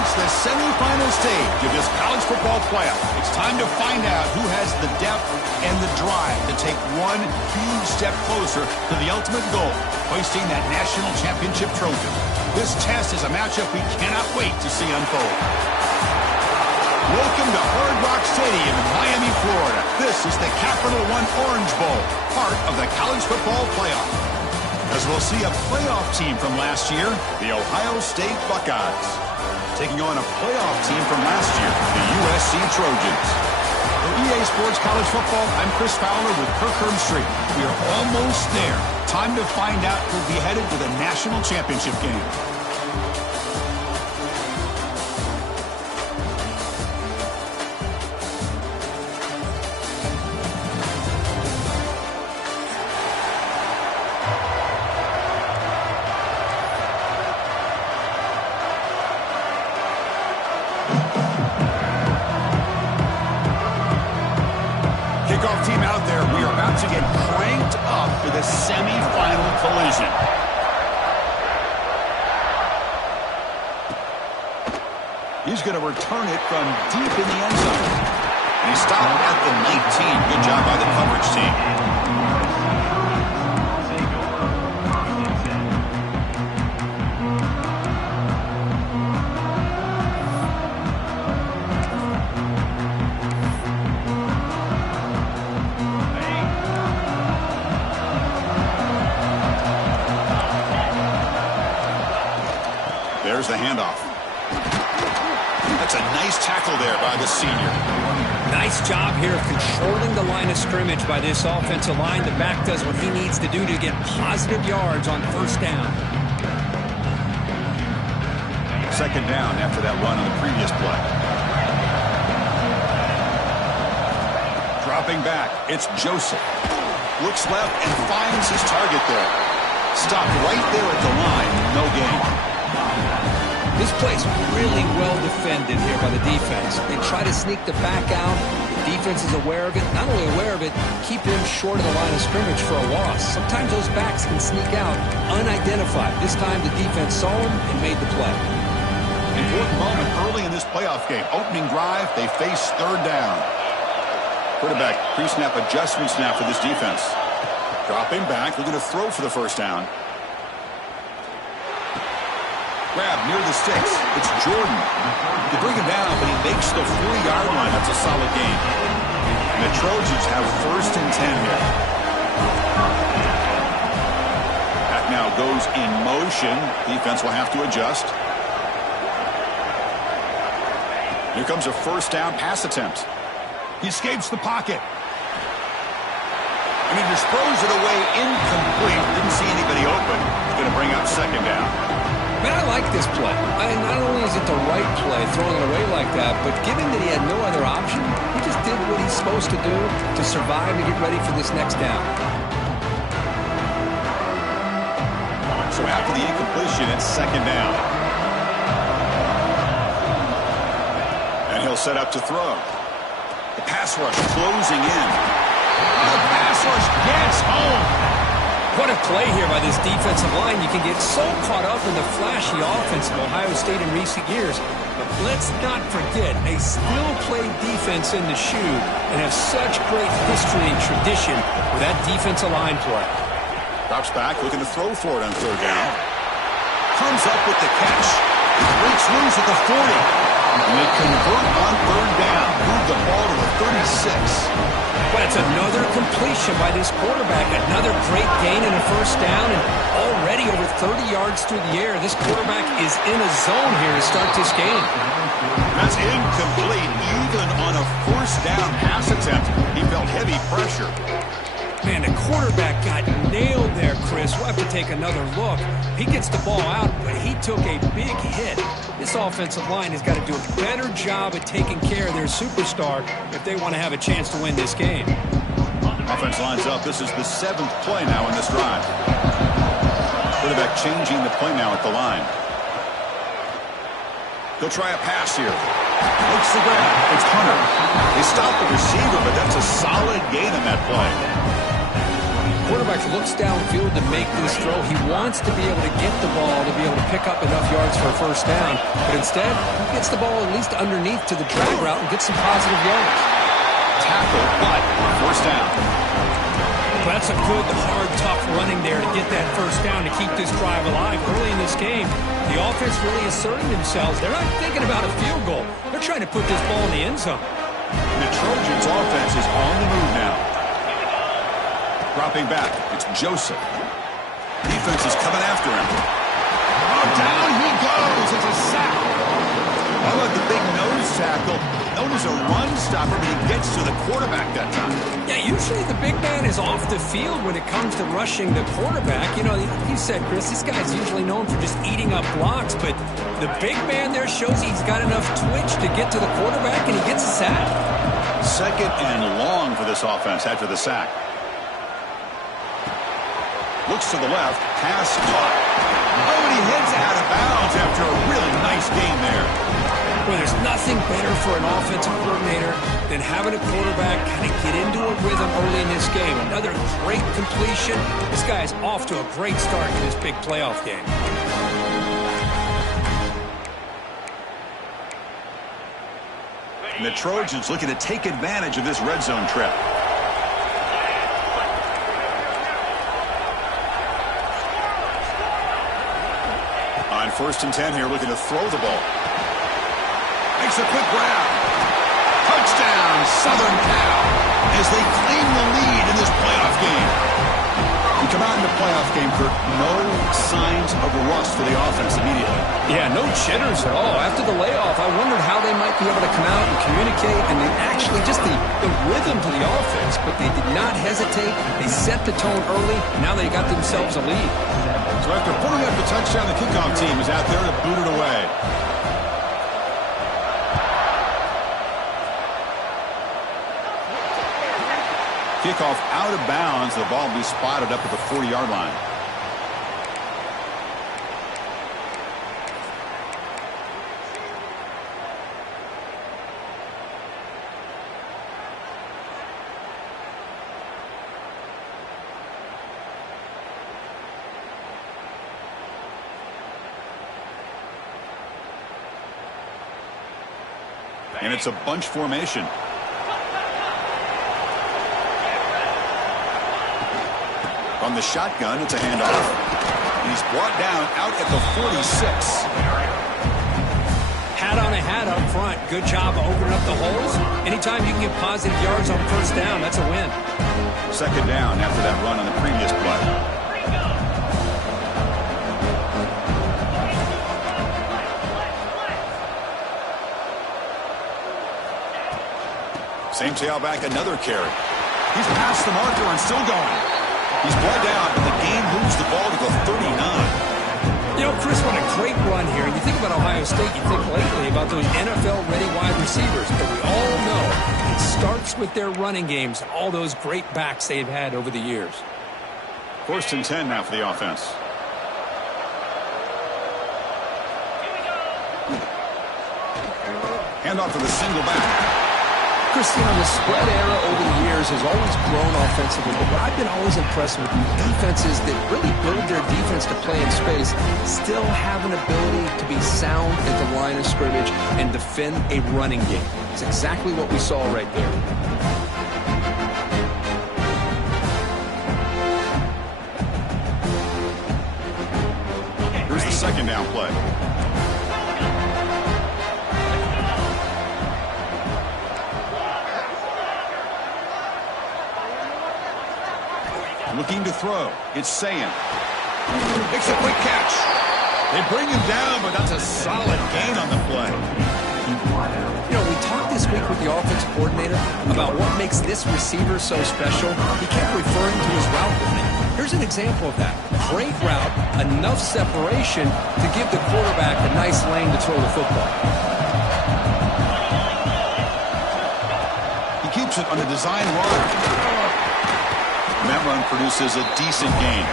reached the semifinal stage of this college football playoff. It's time to find out who has the depth and the drive to take one huge step closer to the ultimate goal, hoisting that national championship trophy. This test is a matchup we cannot wait to see unfold. Welcome to Hard Rock Stadium in Miami, Florida. This is the Capital One Orange Bowl, part of the college football playoff. As we'll see a playoff team from last year, the Ohio State Buckeyes, taking on a playoff team from last year, the USC Trojans. For EA Sports College Football, I'm Chris Fowler with Kirk Herbstreit. We are almost there. Time to find out who'll be headed to the national championship game. Kickoff team out there. We are about to get cranked up for the semifinal collision. He's going to return it from deep in the end zone. And he stopped at the 19. Good job by the coverage team. There's the handoff. That's a nice tackle there by the senior. Nice job here of controlling the line of scrimmage by this offensive line. The back does what he needs to do to get positive yards on first down. Second down after that run on the previous play. Dropping back, it's Joseph. Looks left and finds his target there. Stopped right there at the line. No gain. This play's really well defended here by the defense. They try to sneak the back out. The defense is aware of it. Not only aware of it, keep him short of the line of scrimmage for a loss. Sometimes those backs can sneak out unidentified. This time the defense saw him and made the play. Important moment early in this playoff game. Opening drive, they face third down. Quarterback pre-snap adjustments now for this defense. Dropping back, looking to throw for the first down. Grab near the sticks. It's Jordan. They bring him down, but he makes the 40-yard line. That's a solid gain. And the Trojans have first and 10 here. That now goes in motion. Defense will have to adjust. Here comes a first down pass attempt. He escapes the pocket. And he just throws it away incomplete. Didn't see anybody open. He's going to bring up second down. Man, I like this play. Not only is it the right play, throwing it away like that, but given that he had no other option, he just did what he's supposed to do to survive and get ready for this next down. So after the incompletion, it's second down. And he'll set up to throw. The pass rush closing in. The pass rush gets home. What a play here by this defensive line. You can get so caught up in the flashy offense of Ohio State in recent years. But let's not forget, they still play defense in the shoe and have such great history and tradition with that defensive line play. Drops back, looking to throw for it on third down. Comes up with the catch. Breaks loose at the 40. And they convert on third down. Move the ball to the 36. But it's another completion by this quarterback. Another great gain in a first down, and already over 30 yards through the air. This quarterback is in a zone here to start this game. That's incomplete. Even on a first down pass attempt, he felt heavy pressure. Man, the quarterback got nailed there, Chris. We'll have to take another look. He gets the ball out, but he took a big hit. This offensive line has got to do a better job at taking care of their superstar if they want to have a chance to win this game. Offense lines up. This is the 7th play now in this drive. Quarterback changing the play now at the line. He'll try a pass here. Makes the grab. It's Hunter. They stop the receiver, but that's a solid gain in that play. quarterback looks downfield to make this throw. He wants to be able to get the ball to be able to pick up enough yards for a first down. But instead, he gets the ball at least underneath to the drag route and gets some positive yards. Tackle, but first down. Well, that's a good, hard, tough running there to get that first down to keep this drive alive. Early in this game, the offense really asserting themselves. They're not thinking about a field goal. They're trying to put this ball in the end zone. The Trojans' offense is on the move now. Dropping back, it's Joseph. Defense is coming after him. Oh, down he goes. It's a sack. How about the big nose tackle? Known as a run stopper, but he gets to the quarterback that time. Yeah, usually the big man is off the field when it comes to rushing the quarterback. You know, you said, Chris, this guy's usually known for just eating up blocks, but the big man there shows he's got enough twitch to get to the quarterback, and he gets a sack. Second and long for this offense after the sack. Looks to the left, pass caught. Oh, and he heads out of bounds after a really nice game there. Well, there's nothing better for an offensive coordinator than having a quarterback kind of get into a rhythm early in this game. Another great completion. This guy is off to a great start in this big playoff game. And the Trojans looking to take advantage of this red zone trip. On 1st and 10 here, looking to throw the ball. Makes a quick grab. Touchdown, Southern Cal, as they claim the lead in this playoff game. We come out in the playoff game, Kurt, no signs of rust for the offense immediately. Yeah, no jitters at all. After the layoff, I wondered how they might be able to come out and communicate, and they actually just the rhythm to the offense, but they did not hesitate. They set the tone early. Now they got themselves a lead. So after putting up the touchdown, the kickoff team is out there to boot it away. Kickoff out of bounds. The ball will be spotted up at the 40-yard line. And it's a bunch formation. From the shotgun, it's a handoff. He's brought down out at the 46. Hat on a hat up front. Good job of opening up the holes. Anytime you can get positive yards on first down, that's a win. Second down after that run on the previous play. Same tailback, another carry. He's past the marker and still going. He's brought down, but the game moves the ball to the 39. You know, Chris, what a great run here. And you think about Ohio State, you think lately about those NFL-ready wide receivers. But we all know it starts with their running games, all those great backs they've had over the years. 1st and 10 now for the offense. Handoff to the single back. Christian, the spread era over the years has always grown offensively, but what I've been always impressed with defenses that really build their defense to play in space still have an ability to be sound at the line of scrimmage and defend a running game. It's exactly what we saw right there. Here's the second down play. Looking to throw. It's Sayan. Makes a quick catch. They bring him down, but that's a solid gain on the play. You know, we talked this week with the offensive coordinator about what makes this receiver so special. He kept referring to his route running. Here's an example of that. Great route, enough separation to give the quarterback a nice lane to throw the football. He keeps it on the design run. And that run produces a decent gain.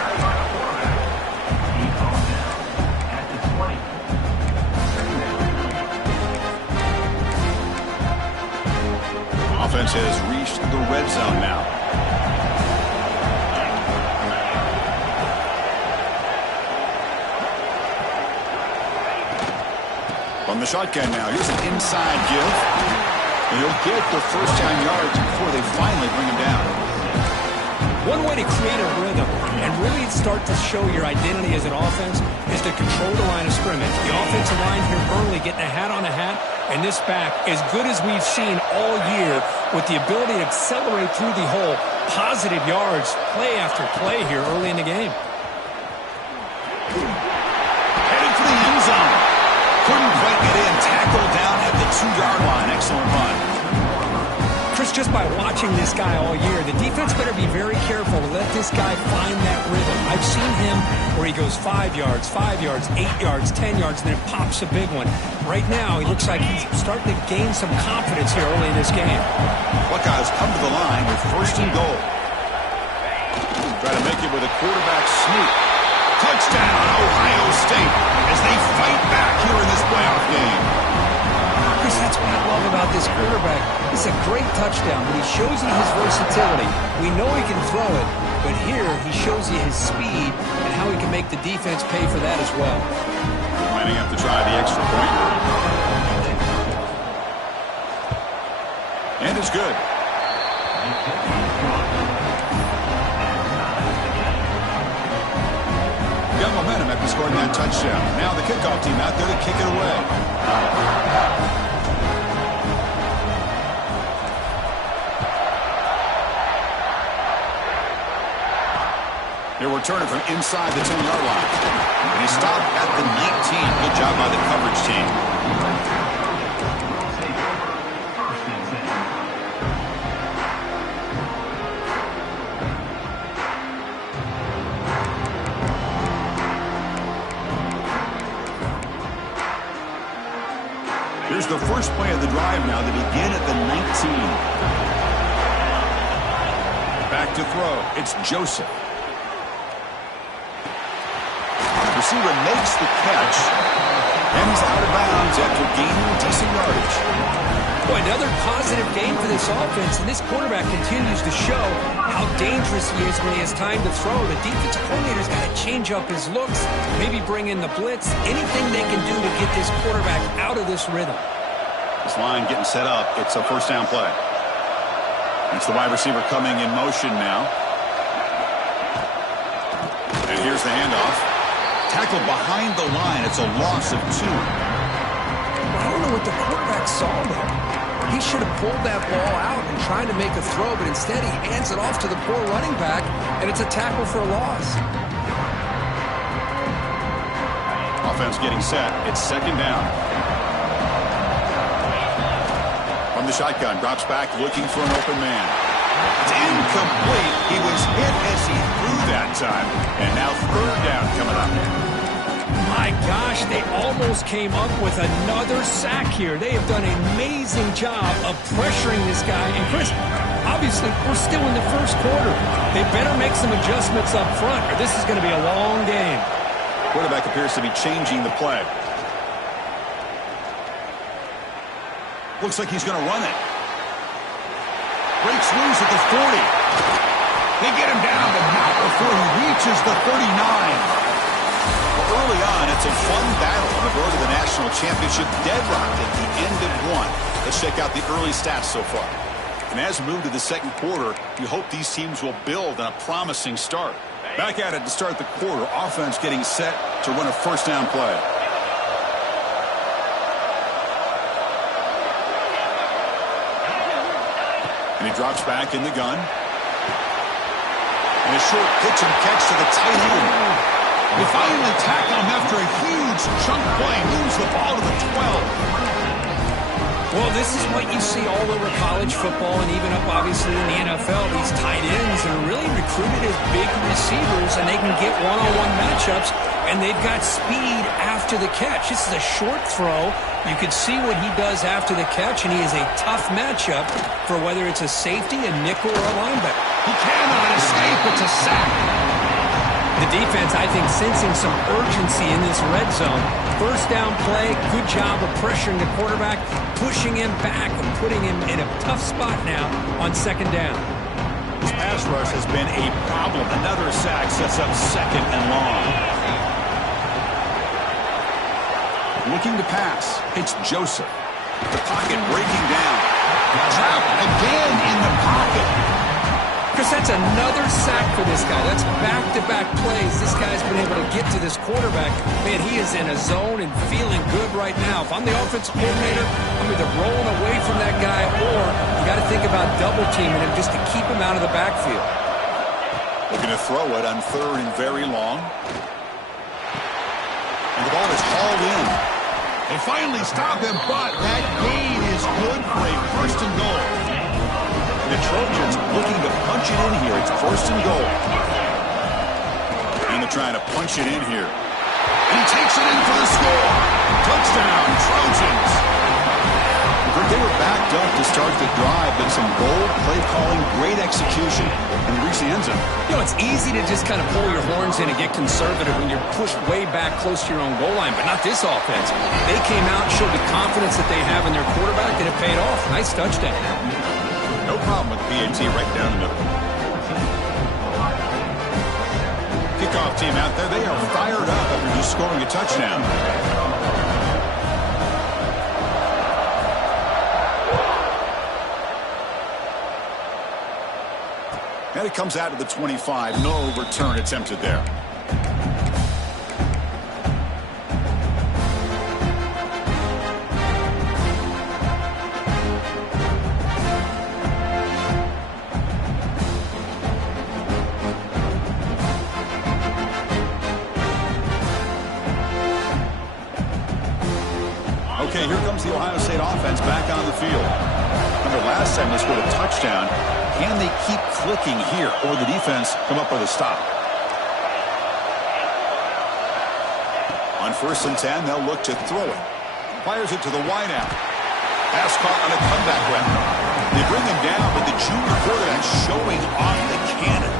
Offense has reached the red zone now. From the shotgun now, here's an inside give. And he'll get the first down yards before they finally bring him down. One way to create a rhythm and really start to show your identity as an offense is to control the line of scrimmage. The offensive line here early getting a hat on a hat, and this back, as good as we've seen all year, with the ability to accelerate through the hole, positive yards, play after play here early in the game. Headed for the end zone. Couldn't quite get in. Tackled down at the 2-yard line. Excellent run. Chris, just by watching this guy all year, the defense better be very careful to let this guy find that rhythm. I've seen him where he goes 5 yards, 8 yards, 10 yards, and then it pops a big one. Right now, he looks like he's starting to gain some confidence here early in this game. Buckeyes come to the line with first and goal. Try to make it with a quarterback sneak. Touchdown, Ohio State, as they fight back here in this playoff game. Chris, that's what I love about this quarterback. It's a great touchdown, but he shows you his versatility. We know he can throw it, but here he shows you his speed and how he can make the defense pay for that as well. Lining up to try the extra point. And it's good. Got momentum after scoring that touchdown. Now the kickoff team out there to kick it away. They're returning from inside the 10-yard line. And he stopped at the 19. Good job by the coverage team. Here's the first play of the drive now. They begin at the 19. Back to throw. It's Joseph. Receiver makes the catch, and he's out of bounds after gaining decent yardage. Boy, another positive game for this offense, and this quarterback continues to show how dangerous he is when he has time to throw. The defensive coordinator's got to change up his looks, maybe bring in the blitz, anything they can do to get this quarterback out of this rhythm. This line getting set up. It's a first down play. It's the wide receiver coming in motion now. And here's the handoff. Tackled behind the line. It's a loss of 2. I don't know what the quarterback saw there. He should have pulled that ball out and tried to make a throw, but instead he hands it off to the poor running back, and it's a tackle for a loss. Offense getting set. It's second down. From the shotgun, drops back looking for an open man. It's incomplete. He was hit as he threw that time. And now third down coming up. My gosh, they almost came up with another sack here. They have done an amazing job of pressuring this guy. And Chris, obviously, we're still in the first quarter. They better make some adjustments up front, or this is going to be a long game. Quarterback appears to be changing the play. Looks like he's going to run it. Breaks loose at the 40. They get him down, but not before he reaches the 39. Early on, it's a fun battle on the road to the national championship. Deadlocked at the end of one. Let's check out the early stats so far. And as we move to the second quarter, you hope these teams will build on a promising start. Back at it to start the quarter. Offense getting set to run a first down play. And he drops back in the gun. And a short pitch and catch to the tight end. They finally tackle him after a huge chunk play. Moves the ball to the 12. Well, this is what you see all over college football and even up, obviously, in the NFL. These tight ends are really recruited as big receivers, and they can get one-on-one matchups, and they've got speed after the catch. This is a short throw. You can see what he does after the catch, and he is a tough matchup for whether it's a safety, a nickel, or a linebacker. He cannot escape. It's a sack. The defense, I think, sensing some urgency in this red zone. First down play, good job of pressuring the quarterback, pushing him back and putting him in a tough spot now on second down. This pass rush has been a problem. Another sack sets up second and long. looking to pass. It's Joseph. The pocket breaking down. Trapped again in the pocket. Chris, that's another sack for this guy. That's back-to-back plays. This guy's been able to get to this quarterback. Man, he is in a zone and feeling good right now. If I'm the offensive coordinator, I'm either rolling away from that guy or you got to think about double-teaming him just to keep him out of the backfield. Looking to throw it on 3rd and very long. And the ball is hauled in. They finally stop him, but that gain is good for a 1st and goal. The Trojans looking to punch it in here. It's 1st and goal. And they're trying to punch it in here. And he takes it in for the score. Touchdown, Trojans. They were backed up to start the drive, but some bold play calling, great execution, and reach the end zone. You know, it's easy to just kind of pull your horns in and get conservative when you're pushed way back close to your own goal line, but not this offense. They came out and showed the confidence that they have in their quarterback, and it paid off. Nice touchdown. No problem with the PAT right down the middle. Kickoff team out there, they are fired up after just scoring a touchdown. And it comes out to the 25. No return attempted there. Okay, here comes the Ohio State offense back on the field. Remember last time they scored a touchdown. Can they keep clicking here, or the defense come up with a stop? On 1st and 10, they'll look to throw it. Fires it to the wideout. Pass caught on a comeback route. They bring him down, but the junior quarterback showing off the cannon.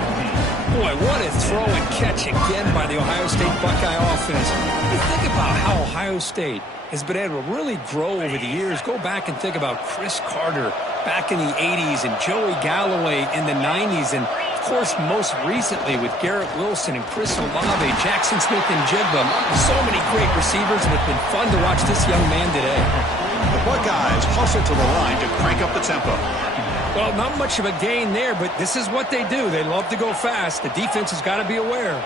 Boy, what a throw and catch again by the Ohio State Buckeye offense. You think about how Ohio State has been able to really grow over the years. Go back and think about Chris Carter back in the 80s and Joey Galloway in the 90s. And, of course, most recently with Garrett Wilson and Chris Olave, Jackson Smith and Jigba. So many great receivers, and it's been fun to watch this young man today. The Buckeyes hustle to the line to crank up the tempo. Well, not much of a gain there, but this is what they do. They love to go fast. The defense has got to be aware.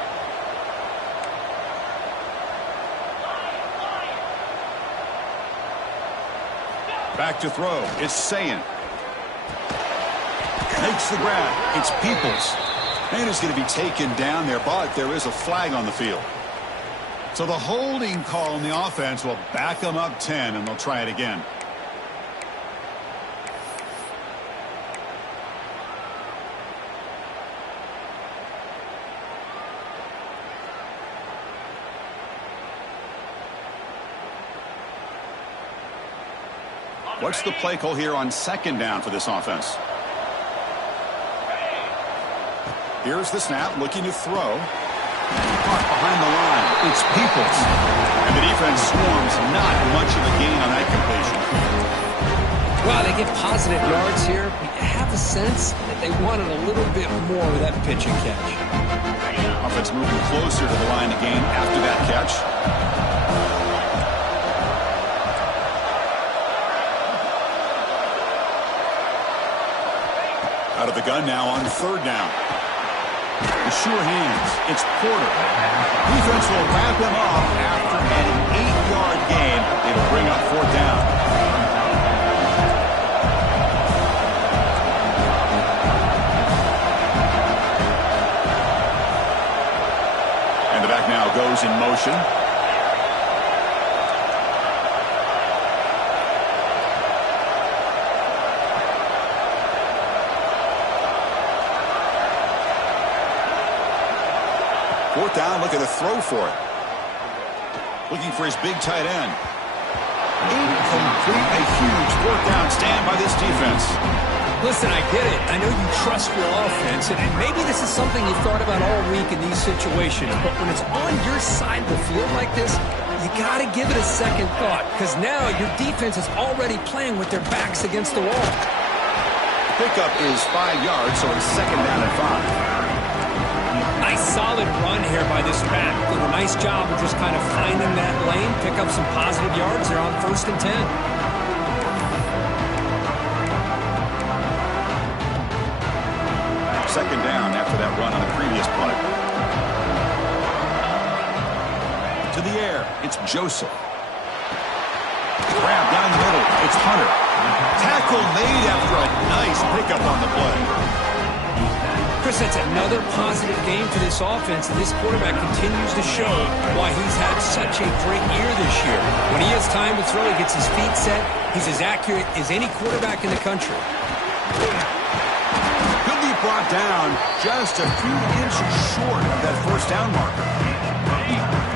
Back to throw. It's Sayin. Makes the grab. It's Peoples. And it's going to be taken down there, but there is a flag on the field. So the holding call on the offense will back them up 10, and they'll try it again. What's the play call here on 2nd down for this offense? Here's the snap, looking to throw. Caught behind the line. It's Peoples. And the defense swarms. Not much of a gain on that completion. Well, they get positive yards here. You have a sense that they wanted a little bit more of that pitch and catch. Offense moving closer to the line of game after that catch. Out of the gun now on 3rd down. The sure hands. It's Porter. Defense will wrap him up after an 8-yard gain. It'll bring up 4th down. And the back now goes in motion. Fourth down, looking to throw for it. Looking for his big tight end. Incomplete, a huge 4th down stand by this defense. Listen, I get it. I know you trust your offense, and maybe this is something you thought about all week in these situations, but when it's on your side of the field like this, you got to give it a second thought, because now your defense is already playing with their backs against the wall. Pickup is 5 yards, so it's 2nd down and 5. Nice solid run here by this back. Did a nice job of just kind of finding that lane, pick up some positive yards there on 1st and 10. Second down after that run on the previous play. To the air, it's Joseph. Grab down the middle, it's Hunter. Tackle made after a nice pickup on the play. Chris, that's another positive game for this offense, and this quarterback continues to show why he's had such a great year this year. When he has time to throw, he gets his feet set. He's as accurate as any quarterback in the country. Brought down just a few inches short of that first down marker.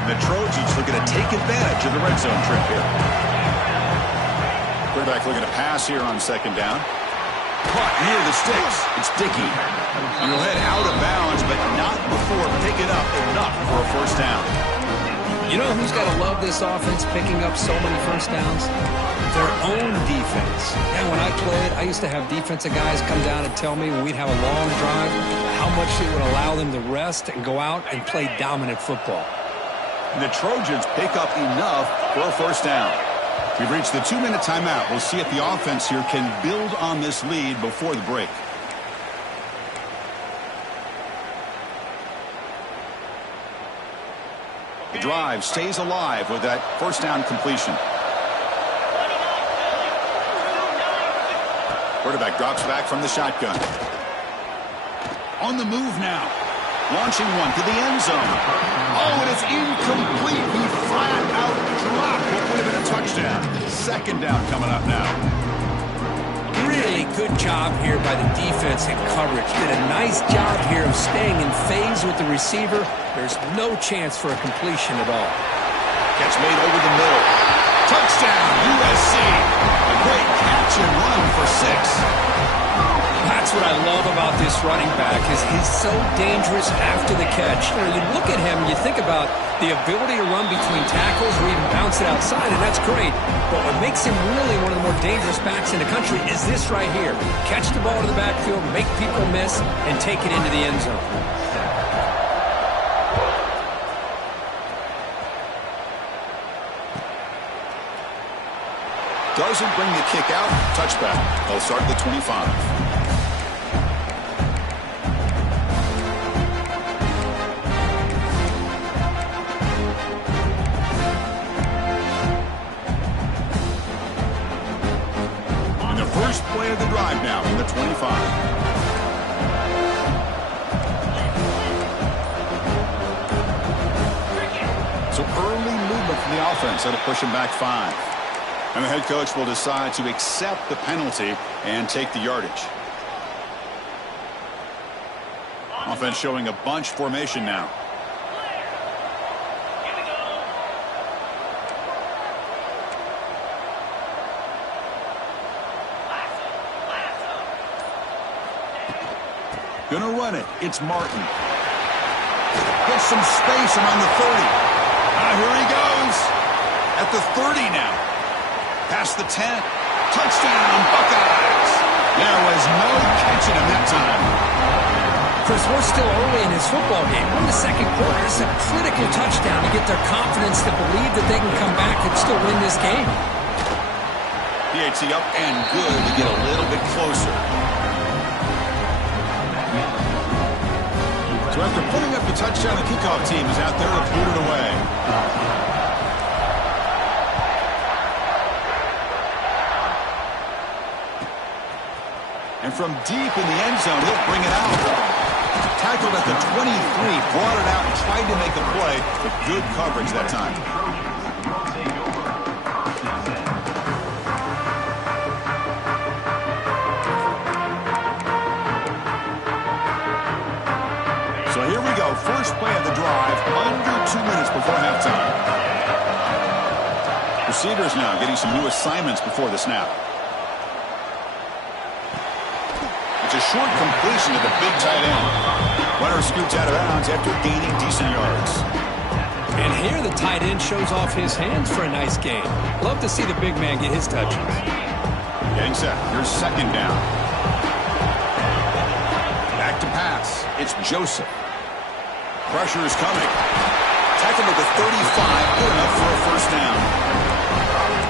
The Trojans looking to take advantage of the red zone trip here. Quarterback looking to pass here on second down. Caught near the sticks. It's Dickey. He'll head out of bounds, but not before picking up enough for a first down. You know who's got to love this offense picking up so many first downs? Their own defense. And when I played, I used to have defensive guys come down and tell me when we'd have a long drive how much it would allow them to rest and go out and play dominant football. The Trojans pick up enough for a first down. We've reached the 2-minute timeout. We'll see if the offense here can build on this lead before the break. The drive stays alive with that first down completion. Quarterback drops back from the shotgun. On the move now. Launching one to the end zone. Oh, and it's incomplete. He flat out dropped what would have been a touchdown. Second down coming up now. Really good job here by the defense in coverage. Did a nice job here of staying in phase with the receiver. There's no chance for a completion at all. Catch made over the middle. Touchdown, USC. A great catch and run for 6. That's what I love about this running back is he's so dangerous after the catch. You know, you look at him and you think about the ability to run between tackles or even bounce it outside, and that's great. But what makes him really one of the more dangerous backs in the country is this right here. Catch the ball to the backfield, make people miss, and take it into the end zone. Doesn't bring the kick out. Touchback. They'll start at the 25. On the first play of the drive now from the 25. So early movement from the offense. That'll push him back 5. And the head coach will decide to accept the penalty and take the yardage. Offense showing a bunch formation now. Gonna run it. It's Martin. Gets some space around the 30. Here he goes. At the 30 now. Past the 10. Touchdown, Buckeyes. There was no catching him that time. Chris, we're still early in his football game. We're in the second quarter. It's a critical touchdown to get their confidence to believe that they can come back and still win this game. PAT up and good to get a little bit closer. So after putting up the touchdown, the kickoff team is out there to boot it away. And from deep in the end zone, he'll bring it out. Tackled at the 23, brought it out and tried to make a play, but good coverage that time. So here we go, first play of the drive, under 2 minutes before halftime. Receivers now getting some new assignments before the snap. It's a short completion to the big tight end. Runner scoots out of bounds after gaining decent yards. And here the tight end shows off his hands for a nice gain. Love to see the big man get his touches. Getting set. Here's second down. Back to pass. It's Joseph. Pressure is coming. Tackle at the 35, good enough for a first down.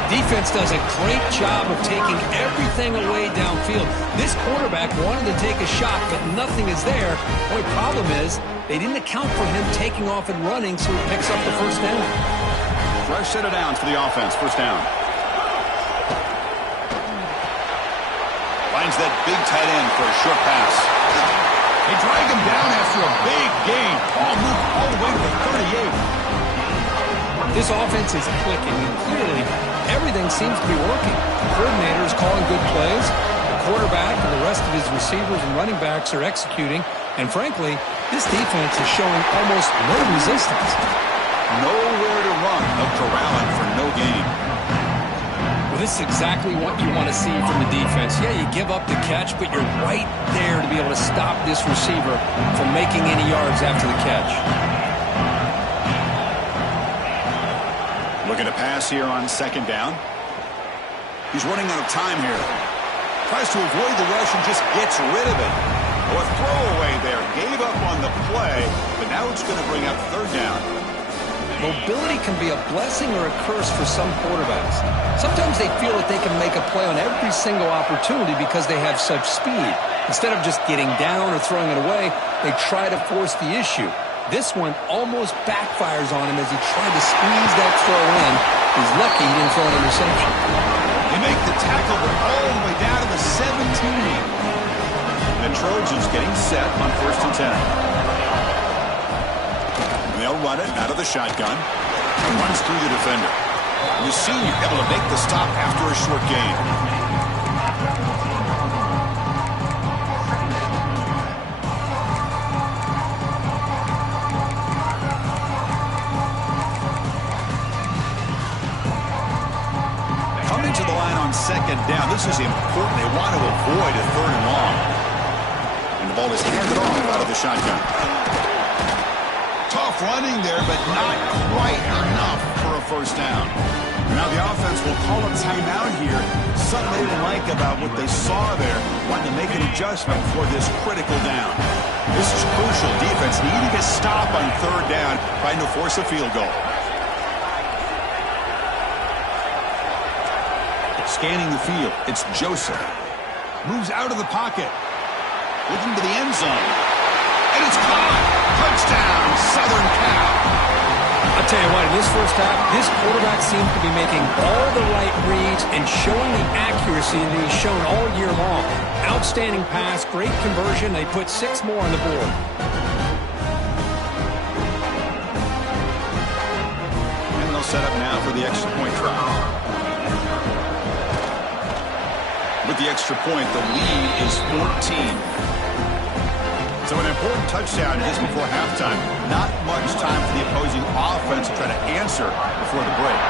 Defense does a great job of taking everything away downfield. This quarterback wanted to take a shot, but nothing is there. The only problem is they didn't account for him taking off and running, so he picks up the first down. Fresh set of downs for the offense. First down. Finds that big tight end for a short pass. They drag him down after a big gain. Ball moved all the way to the 38. This offense is clicking, and clearly everything seems to be working. The coordinator is calling good plays. The quarterback and the rest of his receivers and running backs are executing. And frankly, this defense is showing almost no resistance. Nowhere to run. No corralling for no gain. Well, this is exactly what you want to see from the defense. Yeah, you give up the catch, but you're right there to be able to stop this receiver from making any yards after the catch. Looking to pass here on second down. He's running out of time here. Tries to avoid the rush and just gets rid of it. Oh, a throwaway there. Gave up on the play, but now it's going to bring up third down. Mobility can be a blessing or a curse for some quarterbacks. Sometimes they feel that they can make a play on every single opportunity because they have such speed. Instead of just getting down or throwing it away, they try to force the issue. This one almost backfires on him as he tried to squeeze that throw in. He's lucky he didn't throw an interception. They make the tackle all the way down to the 17. The Trojans getting set on 1st and 10. They'll run it out of the shotgun. Runs through the defender. The senior able to make the stop after a short gain. Coming to the line on second down. This is important. They want to avoid a third and long. And the ball is handed off out of the shotgun. Tough running there, but not quite enough for a first down. Now the offense will call a timeout here. Something they didn't like about what they saw there. Wanting to make an adjustment for this critical down. This is crucial. Defense needing a stop on third down, trying to force a field goal. Scanning the field, it's Joseph. Moves out of the pocket. Looking to the end zone. And it's caught. Touchdown, Southern Cal. I'll tell you what, in this first half, this quarterback seems to be making all the right reads and showing the accuracy that he's shown all year long. Outstanding pass, great conversion. They put 6 more on the board. And they'll set up now for the extra point try. With the extra point, the lead is 14. So an important touchdown just before halftime. Not much time for the opposing offense to try to answer before the break.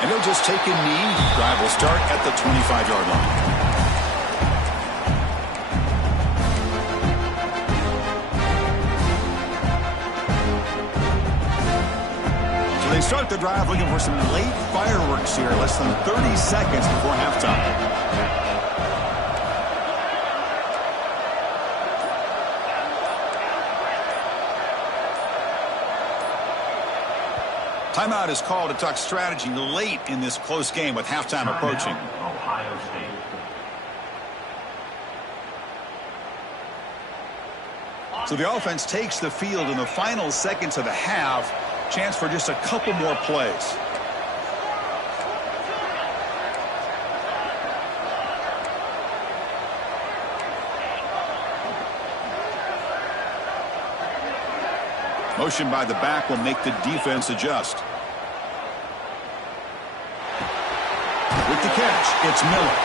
And they'll just take a knee. Drive will start at the 25-yard line. They start the drive looking for some late fireworks here, less than 30 seconds before halftime. Timeout is called to talk strategy late in this close game with halftime approaching. Ohio State. So the offense takes the field in the final seconds of the half. Chance for just a couple more plays. Motion by the back will make the defense adjust. With the catch, it's Miller.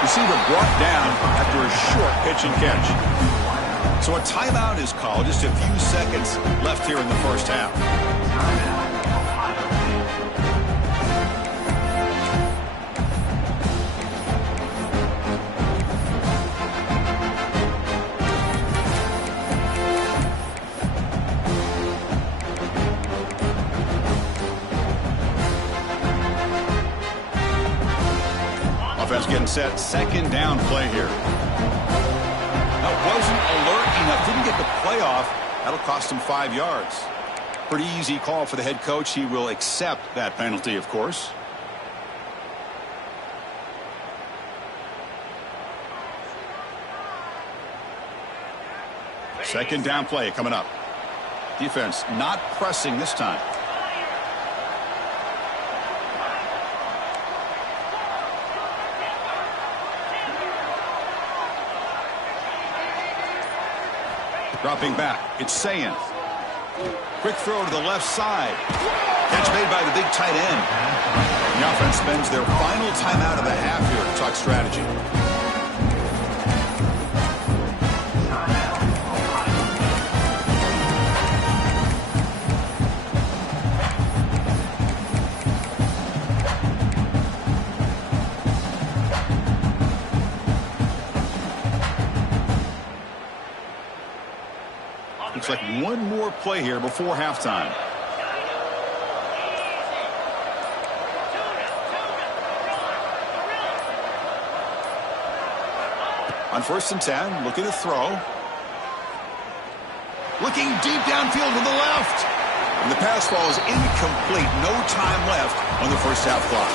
Receiver brought down after a short pitch and catch. So a timeout is called. Just a few seconds left here in the first half. Offense getting set, second down play here. That wasn't alert enough, didn't get the play off. That'll cost him 5 yards. Pretty easy call for the head coach. He will accept that penalty, of course. Second down play coming up. Defense not pressing this time. Dropping back, it's Sayin. Quick throw to the left side. Catch made by the big tight end. The offense spends their final timeout of the half here to talk strategy. Looks like one more play here before halftime. On 1st and 10, looking to throw. Looking deep downfield to the left. And the pass ball is incomplete. No time left on the first half clock.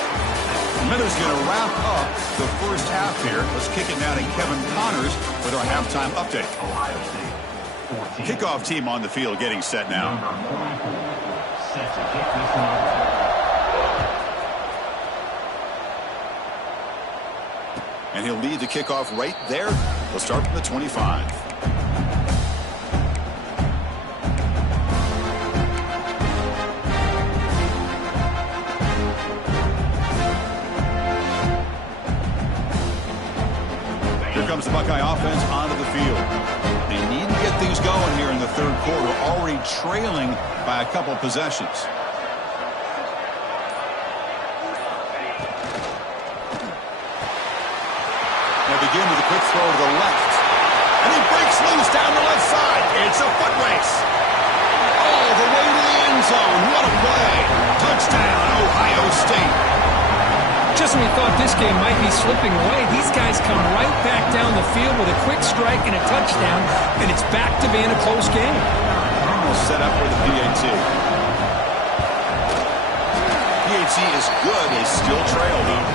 Meadows going to wrap up the first half here. Let's kick it now to Kevin Connors with our halftime update. Kickoff team on the field getting set now. And he'll lead the kickoff right there. We'll start from the 25. Here comes the Buckeye offense onto the field. They need to get things going here in the third quarter, already trailing by a couple possessions. They begin with a quick throw to the left. And he breaks loose down the left side. It's a foot race. All the way to the end zone. What a play. Touchdown, Ohio State. Just when we thought this game might be slipping away, these guys come right back down the field with a quick strike and a touchdown, and it's back to being a close game. Almost set up for the PAT. PAT is good. They still trail, though.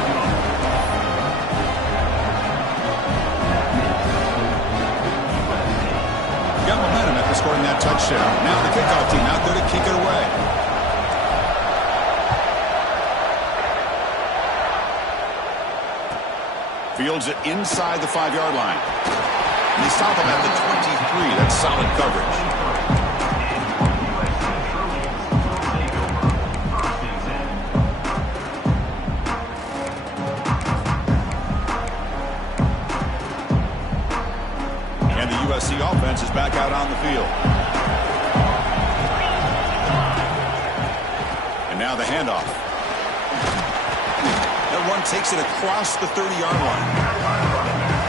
Got momentum after scoring that touchdown. Now the kickoff team out there to kick it away. Fields it inside the 5-yard line. And they stop him at the 23. That's solid coverage. And the USC offense is back out on the field. And now the handoff. One takes it across the 30-yard line.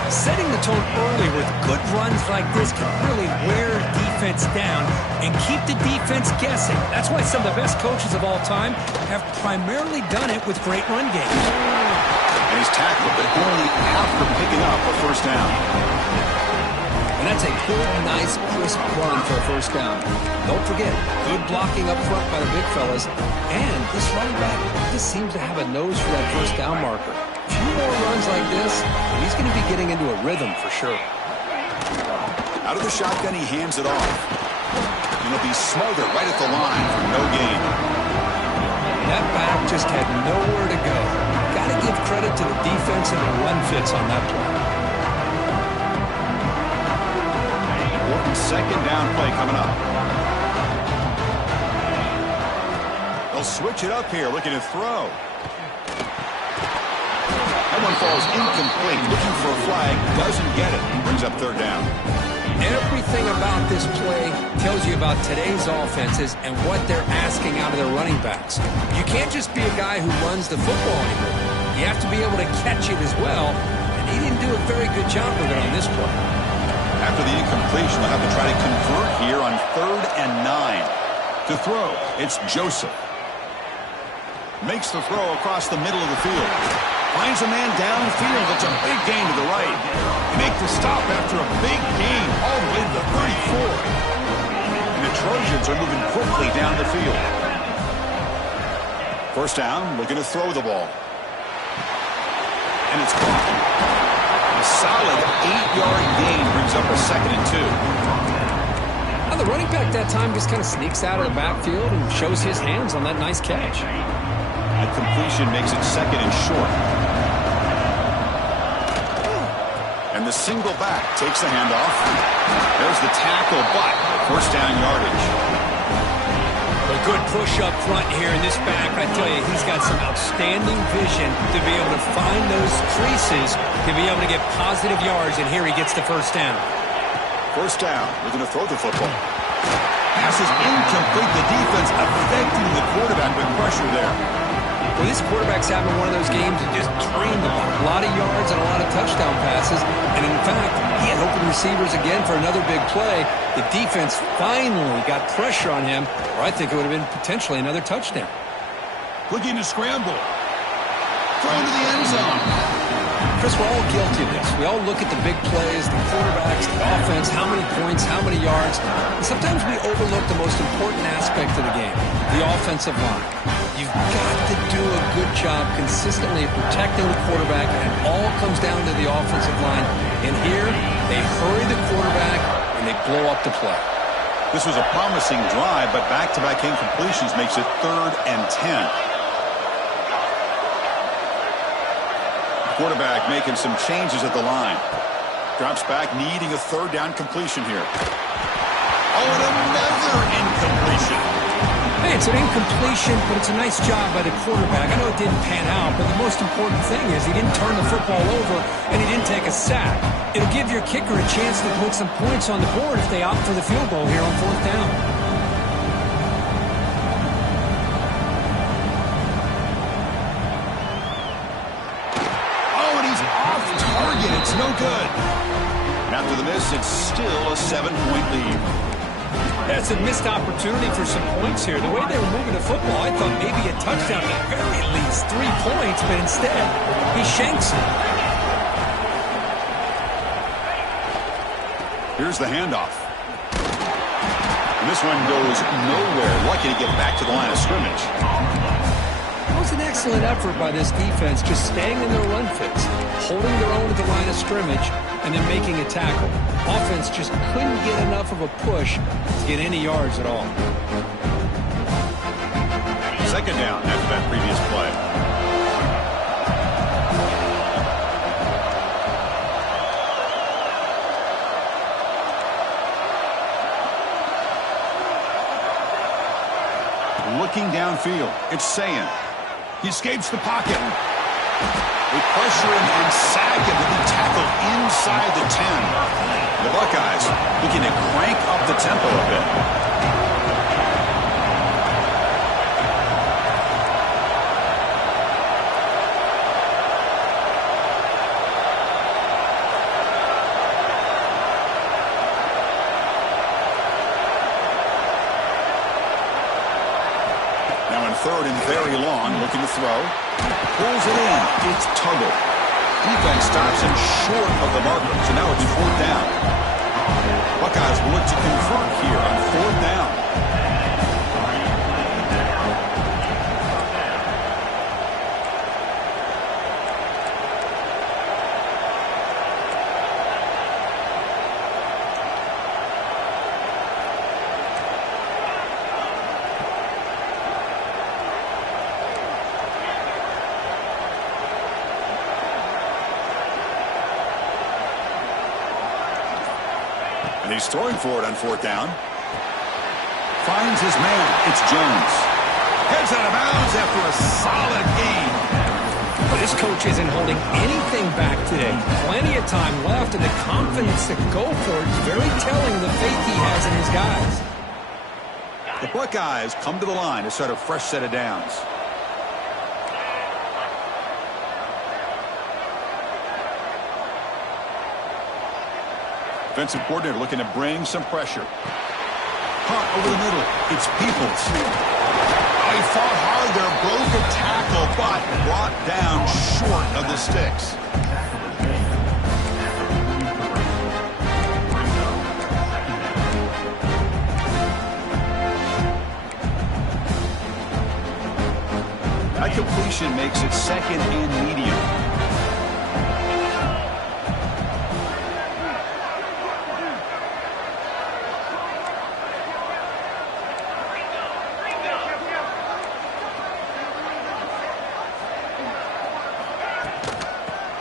Setting the tone early with good runs like this can really wear defense down and keep the defense guessing. That's why some of the best coaches of all time have primarily done it with great run games. And he's tackled, but only after picking up a first down. And that's a good, nice, crisp run for a first down. Don't forget, good blocking up front by the big fellas. And this running back just seems to have a nose for that first down marker. A few more runs like this, and he's going to be getting into a rhythm for sure. Out of the shotgun, he hands it off. And he'll be smothered right at the line for no gain. That back just had nowhere to go. Got to give credit to the defense and the run fits on that play. Second down play coming up. They'll switch it up here, looking to throw. That one falls incomplete, looking for a flag, doesn't get it. Brings up third down. Everything about this play tells you about today's offenses and what they're asking out of their running backs. You can't just be a guy who runs the football anymore. You have to be able to catch it as well, and he didn't do a very good job with it on this play. After the incompletion, they'll have to try to convert here on 3rd and 9. To throw, it's Joseph. Makes the throw across the middle of the field. Finds a man downfield. It's a big gain to the right. They make the stop after a big gain all the way to the 34. And the Trojans are moving quickly down the field. First down, looking to throw the ball. And it's caught. A solid 8-yard gain brings up a 2nd and 2. Now the running back that time just kind of sneaks out of the backfield and shows his hands on that nice catch. That completion makes it 2nd and short. And the single back takes the handoff. There's the tackle, but first down yardage. A good push up front here in this back. I tell you, he's got some outstanding vision to be able to find those creases, to be able to get positive yards, and here he gets the first down. First down, looking to throw the football. Pass is incomplete. The defense affecting the quarterback with pressure there. Well, this quarterback's having one of those games that just drained the ball. A lot of yards and a lot of touchdown passes. And in fact, he had open receivers again for another big play. The defense finally got pressure on him, or I think it would have been potentially another touchdown. Looking to scramble. Thrown to the end zone. Chris, we're all guilty of this. We all look at the big plays, the quarterbacks, the offense, how many points, how many yards. And sometimes we overlook the most important aspect of the game, the offensive line. You've got to do a good job consistently of protecting the quarterback, and it all comes down to the offensive line. And here, they hurry the quarterback, and they blow up the play. This was a promising drive, but back-to-back incompletions makes it 3rd and 10. Quarterback making some changes at the line. Drops back, needing a 3rd down completion here. Oh, and another incompletion. Hey, it's an incompletion, but it's a nice job by the quarterback. I know it didn't pan out, but the most important thing is he didn't turn the football over and he didn't take a sack. It'll give your kicker a chance to put some points on the board if they opt for the field goal here on 4th down. Oh, and he's off target. It's no good. And after the miss, it's still a 7-point lead. That's a missed opportunity for some points here. The way they were moving the football, I thought maybe a touchdown, at the very least 3 points, but instead, he shanks it. Here's the handoff. And this one goes nowhere. Lucky to get back to the line of scrimmage. That was an excellent effort by this defense, just staying in their run fits, holding their own at the line of scrimmage, and then making a tackle. Offense just couldn't get enough of a push to get any yards at all. 2nd down after that previous play. Looking downfield, it's Sayin. He escapes the pocket. They pressure him and sack him to be tackled inside the 10. The Buckeyes looking to crank up the tempo a bit. Now in 3rd and very long, looking to throw. Pulls it in. It's Tuggle. Defense stops him short of the marker, so now it's 4th down. Buckeyes will look to convert here on 4th down. And he's throwing for it on 4th down. Finds his man. It's Jones. Heads out of bounds after a solid gain. But this coach isn't holding anything back today. Plenty of time left, and the confidence to go for it is very telling of the faith he has in his guys. The Buckeyes come to the line to start a fresh set of downs. Defensive coordinator looking to bring some pressure. Punt over the middle. It's Peoples. Oh, he fought hard there, broke a tackle, but brought down short of the sticks. That completion makes it second and medium.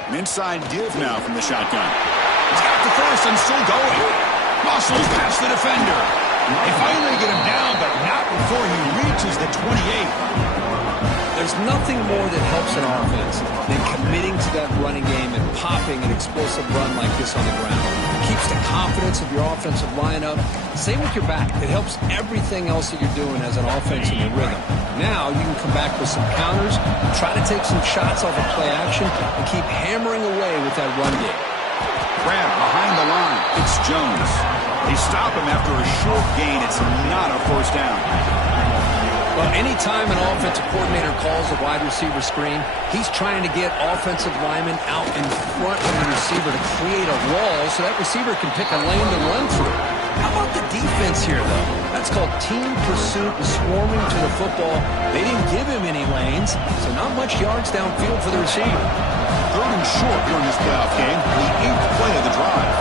An inside give now from the shotgun. He's got the first and still going. Muscles past the defender. They finally get him down, but not before he reaches the 28. There's nothing more that helps an offense than committing to that running game and popping an explosive run like this on the ground. It keeps the confidence of your offensive line up. Same with your back. It helps everything else that you're doing as an offense in your rhythm. Now you can come back with some counters, try to take some shots off of play action, and keep hammering away with that run game. Grab behind the line. It's Jones. They stop him after a short gain. It's not a first down. Well, anytime an offensive coordinator calls a wide receiver screen, he's trying to get offensive linemen out in front of the receiver to create a wall so that receiver can pick a lane to run through. How about the defense here, though? That's called team pursuit and swarming to the football. They didn't give him any lanes, so not much yards downfield for the receiver. Third and short here in this playoff game, the 8th play of the drive.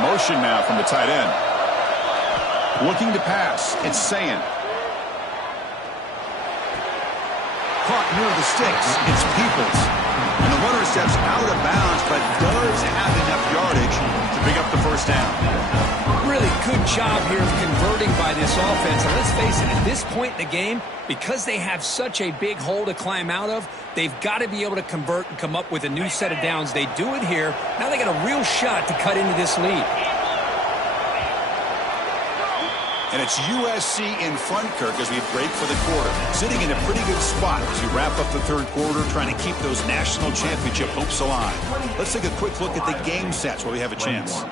Motion now from the tight end. Looking to pass. It's Sayin. Caught near the sticks. It's Peoples. And the runner steps out of bounds, but does have enough yardage to pick up the first down. Really good job here of converting by this offense. And let's face it, at this point in the game, because they have such a big hole to climb out of, they've got to be able to convert and come up with a new set of downs. They do it here. Now they got a real shot to cut into this lead. And it's USC in front, Kirk, as we break for the quarter. Sitting in a pretty good spot as we wrap up the third quarter, trying to keep those national championship hopes alive. Let's take a quick look at the game sets while we have a chance.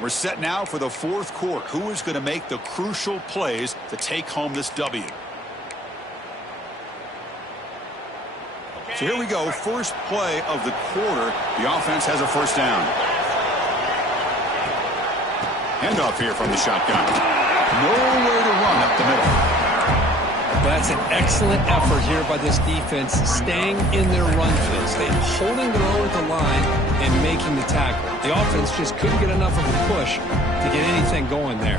We're set now for the fourth quarter. Who is going to make the crucial plays to take home this W? So here we go. First play of the quarter. The offense has a first down. Handoff here from the shotgun. Nowhere to run up the middle. That's an excellent effort here by this defense, staying in their run fits. They're holding their own at the line and making the tackle. The offense just couldn't get enough of a push to get anything going there.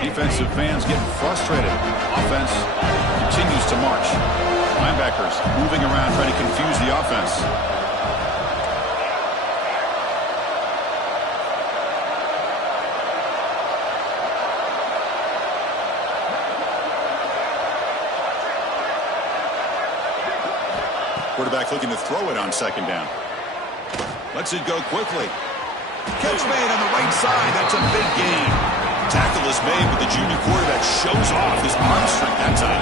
Defensive fans getting frustrated. Offense continues to march. Linebackers moving around trying to confuse the offense. Quarterback looking to throw it on second down. Lets it go quickly. Catch made on the right side. That's a big gain. Tackle is made, but the junior quarterback shows off his arm strength that time.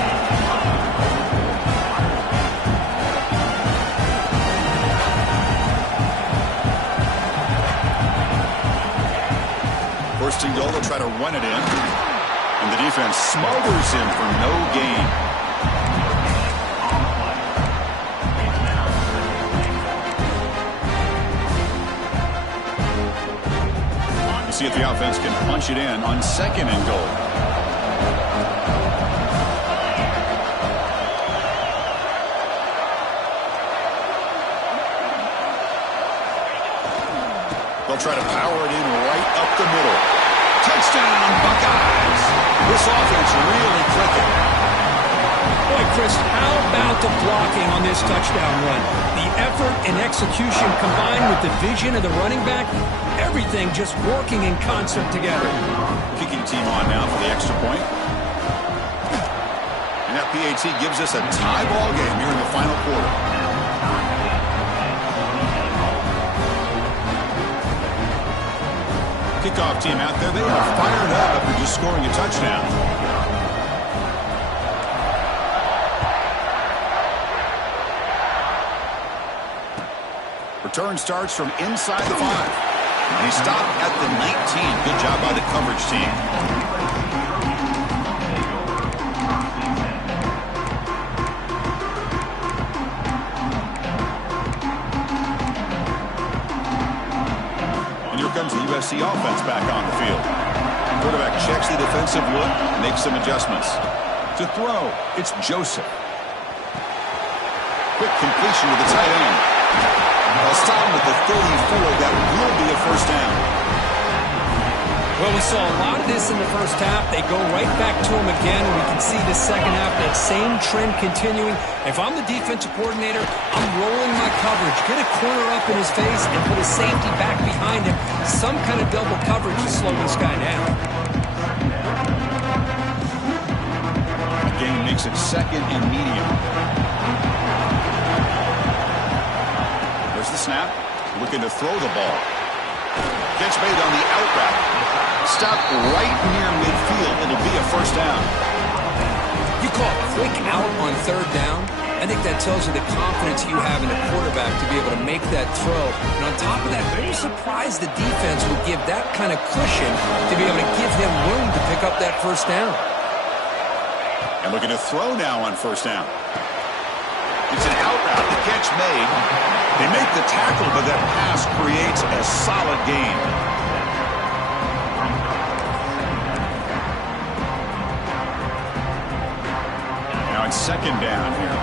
First and goal, they'll try to run it in. And the defense smothers him for no gain. See if the offense can punch it in on second and goal. They'll try to power it in right up the middle. Touchdown, Buckeyes! This offense really clicking. Boy, Chris, how about the blocking on this touchdown run? The effort and execution combined with the vision of the running back, everything just working in concert together. Kicking team on now for the extra point. And that PAT gives us a tie ball game here in the final quarter. Kickoff team out there, they are fired up after just scoring a touchdown. Return starts from inside the 5. And he stopped at the 19. Good job by the coverage team. Comes the USC offense back on the field. Quarterback checks the defensive look, makes some adjustments. To throw, it's Joseph. Quick completion to the tight end. They'll stop him at the 34. That will be a first down. Well, we saw a lot of this in the first half. They go right back to him again, and we can see the second half, that same trend continuing. If I'm the defensive coordinator, I'm rolling my coverage. Get a corner up in his face and put a safety back behind him. Some kind of double coverage to slow this guy down. Again, makes it second and medium. There's the snap. Looking to throw the ball. Catch made on the out route. Stop right near midfield. It'll be a first down. You call a quick out on third down. I think that tells you the confidence you have in a quarterback to be able to make that throw. And on top of that, very surprised the defense would give that kind of cushion to be able to give him room to pick up that first down. And looking to throw now on first down. It's an out route. The catch made. They make the tackle, but that pass creates a solid gain. Now it's second down here.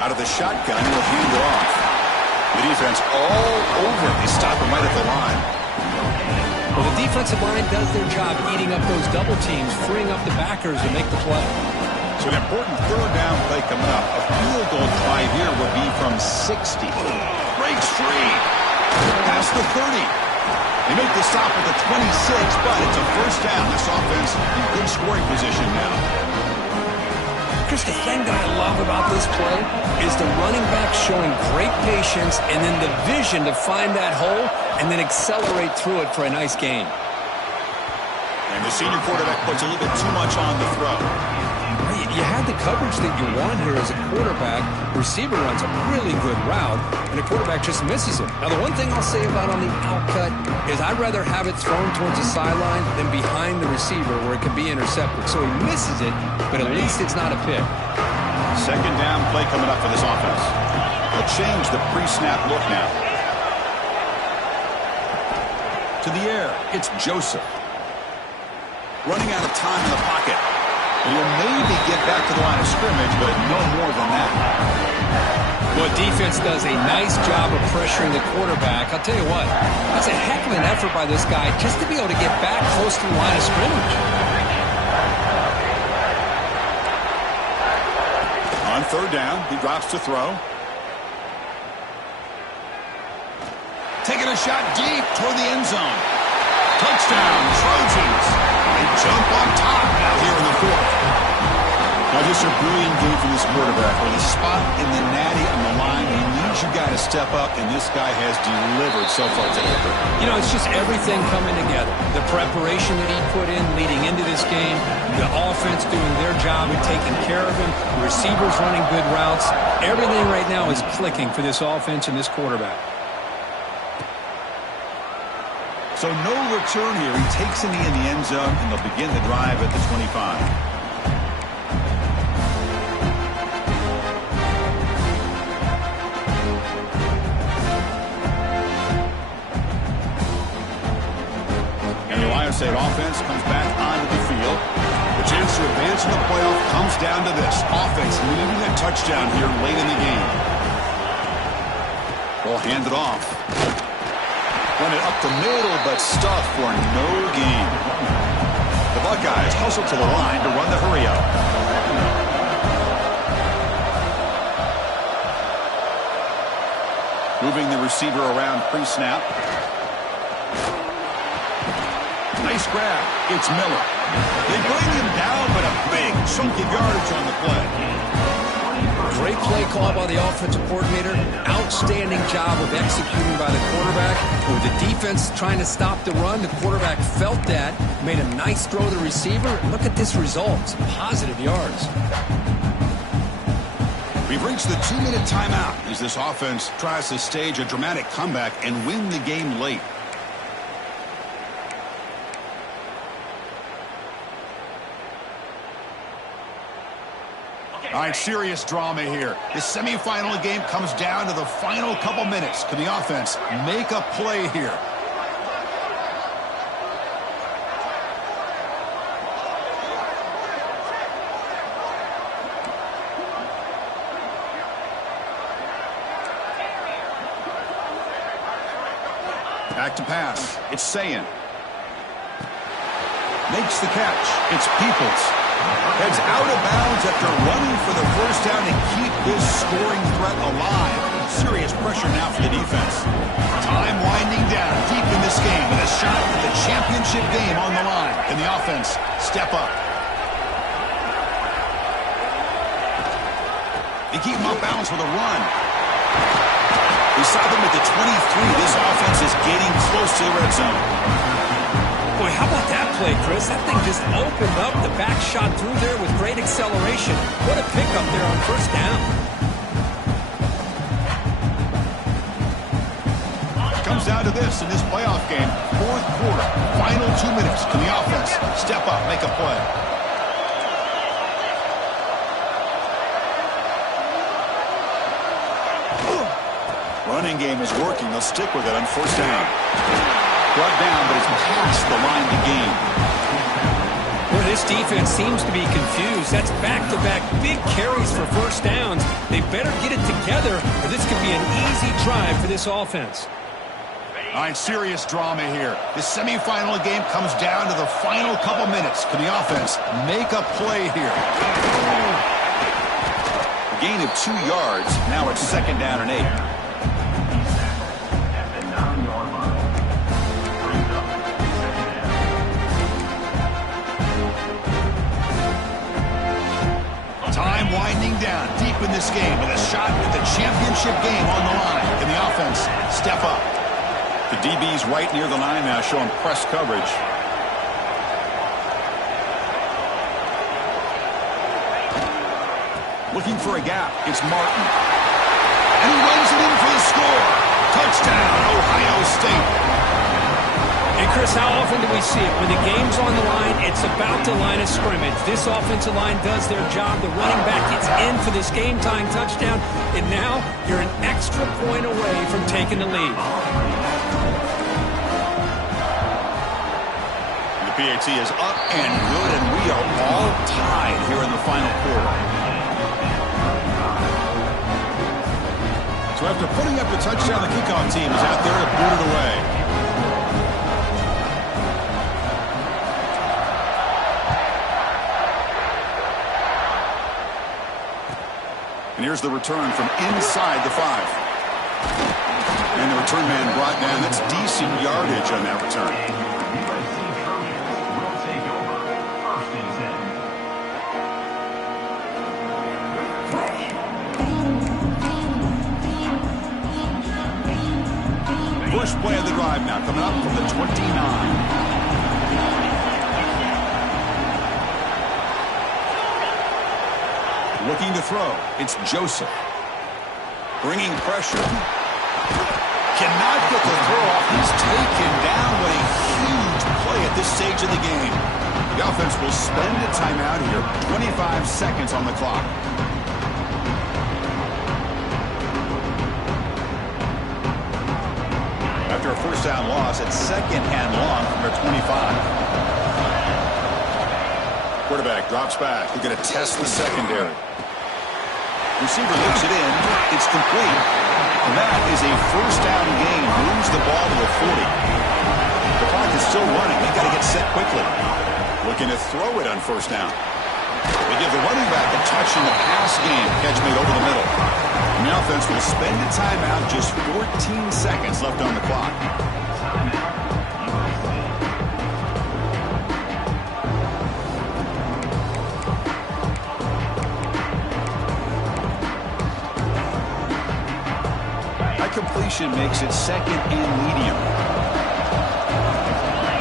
Out of the shotgun, will hand it off. The defense all over. They stop him right at the line. Well, the defensive line does their job eating up those double teams, freeing up the backers to make the play. So an important third down play coming up. A field goal try here would be from 60. Breaks free. Past the 30. They make the stop at the 26, but it's a first down. This offense in good scoring position now. Chris, the thing that I love about this play is the running back showing great patience and then the vision to find that hole and then accelerate through it for a nice gain. And the senior quarterback puts a little bit too much on the throw. You had the coverage that you want here as a quarterback. The receiver runs a really good route, and the quarterback just misses it. Now, the one thing I'll say about on the outcut is I'd rather have it thrown towards the sideline than behind the receiver where it could be intercepted. So he misses it, but at least it's not a pick. Second down play coming up for this offense. They'll change the pre-snap look now. To the air, it's Joseph. Running out of time in the pocket. He'll maybe get back to the line of scrimmage, but no more than that. Well, defense does a nice job of pressuring the quarterback. I'll tell you what, that's a heck of an effort by this guy just to be able to get back close to the line of scrimmage. On third down, he drops to throw. Taking a shot deep toward the end zone. Touchdown, Trojans. They jump on top now here in the fourth. Now just a brilliant game for this quarterback. With a spot in the natty on the line, he needs you guys to step up, and this guy has delivered so far today. You know, it's just everything coming together. The preparation that he put in leading into this game, the offense doing their job of taking care of him, the receivers running good routes. Everything right now is clicking for this offense and this quarterback. So no return here. He takes in the end zone, and they'll begin the drive at the 25. And the Ohio State offense comes back onto the field. The chance to advance in the playoff comes down to this. Offense needing a touchdown here late in the game. Ball handed off. Run it up the middle, but stuff for no gain. The Buckeyes hustle to the line to run the hurry up. Moving the receiver around pre-snap. Nice grab. It's Miller. They bring him down, but a big chunk of yardage on the play. Great play call by the offensive coordinator. Outstanding job of executing by the quarterback. With the defense trying to stop the run, the quarterback felt that, made a nice throw to the receiver. Look at this result. Some positive yards. We've reached the 2-minute timeout as this offense tries to stage a dramatic comeback and win the game late. All right, serious drama here. The semifinal game comes down to the final couple minutes. Can the offense make a play here? Back to pass. It's Sayan. Makes the catch. It's Peoples. Heads out of bounds after running for the first down to keep this scoring threat alive. Serious pressure now for the defense. Time winding down deep in this game with a shot at the championship game on the line. And the offense step up. They keep him off balance with a run. We saw them at the 23. This offense is getting close to the red zone. Boy, how about that play, Chris? That thing just opened up. The back shot through there with great acceleration. What a pickup there on first down. Comes down to this in this playoff game. Fourth quarter, final 2 minutes. Can the offense step up, make a play? Running game is working. They'll stick with it on first down. Brought down, but it's past the line to gain. Well, this defense seems to be confused. That's back-to-back big carries for first downs. They better get it together, or this could be an easy drive for this offense. All right, serious drama here. The semifinal game comes down to the final couple minutes. Can the offense make a play here? Gain of 2 yards. Now it's second down and 8. Time winding down deep in this game with a shot at the championship game on the line. Can the offense step up? The DB's right near the line now, showing press coverage. Looking for a gap. It's Martin. And he runs it in for the score. Touchdown, Ohio State. And Chris, how often do we see it? When the game's on the line, it's about the line of scrimmage. This offensive line does their job. The running back gets in for this game-tying touchdown. And now you're an extra point away from taking the lead. The PAT is up and good, and we are all tied here in the final quarter. So after putting up the touchdown, the kickoff team is out there to boot it away. And here's the return from inside the 5. And the return man brought down. That's decent yardage on that return. First play of the drive now, coming up from the 29. Looking to throw. It's Joseph. Bringing pressure. Cannot get the throw off. He's taken down with a huge play at this stage of the game. The offense will spend a timeout here. 25 seconds on the clock. After a first down loss, it's second and long from their 25. Quarterback drops back. They're going to test the secondary. Receiver looks it in. It's complete. And that is a first down gain. Moves the ball to the 40. The clock is still running. They've got to get set quickly. Looking to throw it on first down. They give the running back a touch in the pass game. Catch made over the middle. And the offense will spend a timeout. Just 14 seconds left on the clock. formation makes it second and medium.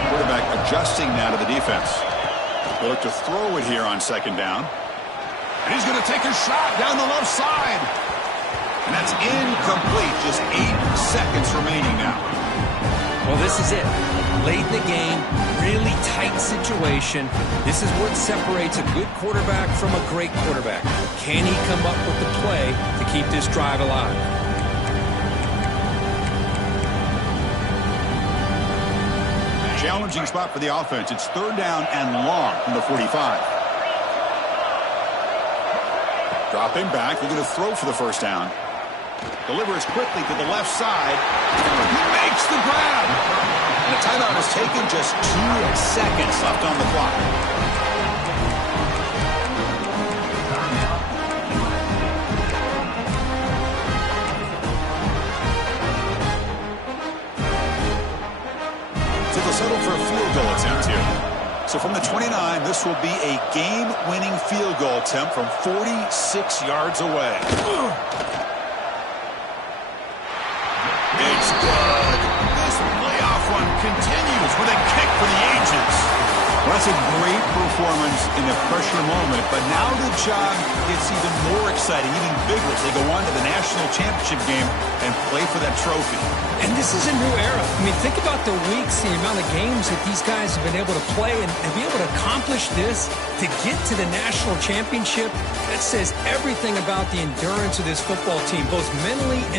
Quarterback adjusting now to the defense. They'll look to throw it here on second down. And he's going to take a shot down the left side. And that's incomplete. Just 8 seconds remaining now. Well, this is it. Late in the game, really tight situation. This is what separates a good quarterback from a great quarterback. Can he come up with the play to keep this drive alive? Challenging spot for the offense. It's third down and long from the 45. Dropping back. They're going to throw for the first down. Delivers quickly to the left side. He makes the grab. And the timeout is taken. Just 2 seconds left on the clock. So they'll settle for a field goal attempt here. So from the 29, this will be a game-winning field goal attempt from 46 yards away. It's good. This playoff run continues with a kick for the ages. Well, that's a great performance in a pressure moment, but now the job gets even more exciting, even bigger as they go on to the national championship game and play for that trophy. And this is a new era. I mean, think about the weeks, the amount of games that these guys have been able to play and be able to accomplish this, to get to the national championship. That says everything about the endurance of this football team, both mentally and